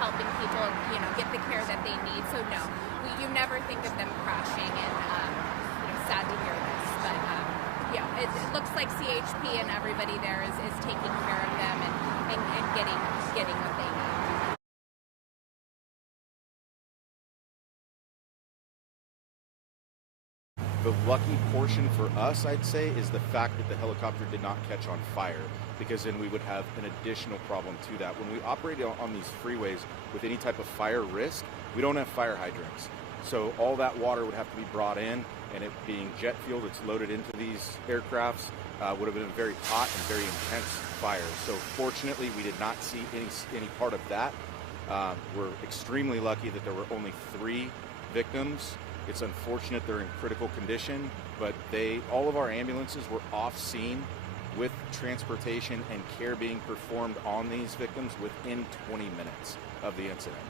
helping people, get the care that they need. So no, you never think of them crashing, and sad to hear this, but it looks like CHP and everybody there is taking care of them and getting what they need. The lucky portion for us, I'd say, is the fact that the helicopter did not catch on fire, because then we would have an additional problem to that. When we operate on these freeways with any type of fire risk, we don't have fire hydrants. So all that water would have to be brought in, and it being jet fuel that's loaded into these aircrafts would have been a very hot and very intense fire. So fortunately, we did not see any part of that. We're extremely lucky that there were only 3 victims. It's unfortunate they're in critical condition, but all of our ambulances were off scene with transportation and care being performed on these victims within 20 minutes of the incident.